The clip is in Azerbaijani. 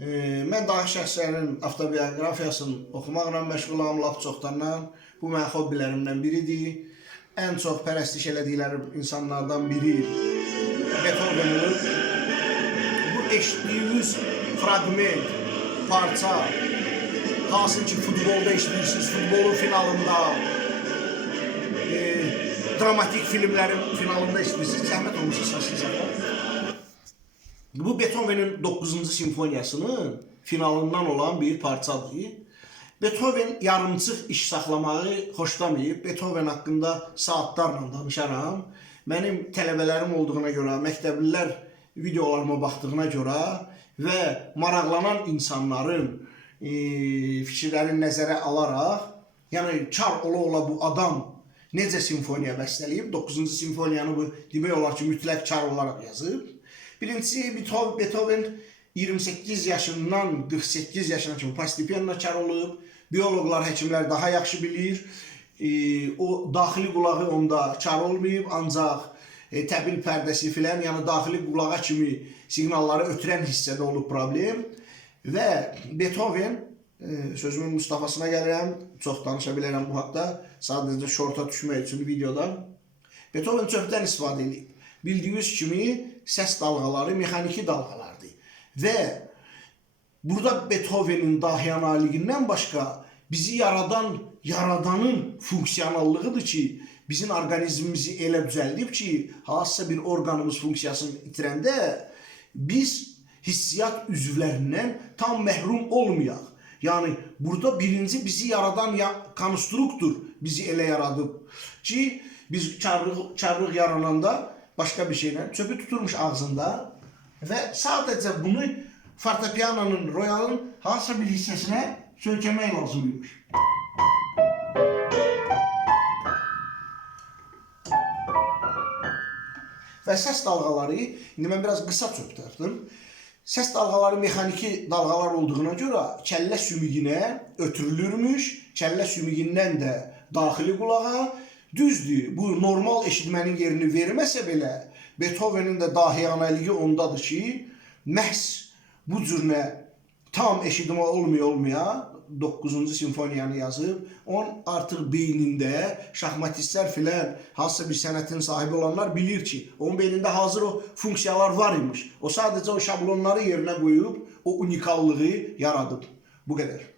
Mən daha şəxslərin avtobiografiyasını oxumaqla məşğulam lap çoxdandan. Bu mənim hobbilərimdən biridir. Ən çox pərəstiş elədiklərim insanlardan biri Beethoven'dir. Bu eşitdiyiniz fragment, parça, hansı ki futbolda eşidirsiniz, futbolun finalında, dramatik filmlərin finalında eşidirsiniz, zəhmət olmuşsa səsləyəcəklər. Bu Beethoven'in 9-cu simfoniyasının finalından olan bir parçadır. Beethoven yarımçıq iş saxlamağı xoşlamayıb. Beethoven haqqında saatlarla danışaram. Mənim tələbələrim olduğuna görə, məktəblilər videolarıma baxdığına görə və maraqlanan insanların fikirlərini nəzərə alaraq, yəni çar ola bu adam necə simfoniya bəstələyib, 9-cu simfoniyanı bu demək olar ki, mütləq çar olaraq yazıb. Birincisi, Beethoven 28 yaşından 48 yaşına kimi pastipenla çar olub. Bioloqlar, həkimlər daha yaxşı bilir. O daxili qulağı onda çar olmayıb, ancaq təbil pərdəsi filan, yəni daxili qulağa kimi siqnalları ötürən hissədə olub problem. Və Beethoven, sözümün Mustafasına gəlirəm, çox danışa bilərəm bu haqda, sadəcə şorta düşmək üçün videoda. Beethoven çoxdan istifadə edib. Bildiyiniz kimi səs dalğaları mexaniki dalğalardır. Və burada Beethoven'in dahiyanaliğindən başqa bizi yaradanın funksionallığıdır ki, bizim orqanizmimizi elə düzəldib ki, hansısa bir orqanımız funksiyasını itirəndə biz hissiyat üzvlərindən tam məhrum olmayaq. Yəni, burada birinci bizi yaradan konstruktor bizi elə yaradıb ki, biz çarlıq yarananda başqa bir şeylə çöpü tuturmuş ağzında və sadəcə bunu fortepianonun, royalın hansısa bir hissəsinə söykəmək lazımıymış. Və səs dalğaları, indi mən biraz qısa çöp tapdım. Səs dalğaları mexaniki dalğalar olduğuna görə kəllə sümüyünə ötürülürmüş, kəllə sümüyündən də daxili qulağa. Düzdür, bu normal eşitmənin yerini verməsə belə, Beethoven'in də dahiyanəliyi ondadır ki, məhz bu cürünə tam eşitmə olmaya 9-cu simfoniyanı yazıb, onun artıq beynində şahmatistlər filan, hansısa bir sənətin sahibi olanlar bilir ki, onun beynində hazır o funksiyalar var imiş. O sadəcə o şablonları yerinə qoyub, o unikallığı yaradıb. Bu qədər.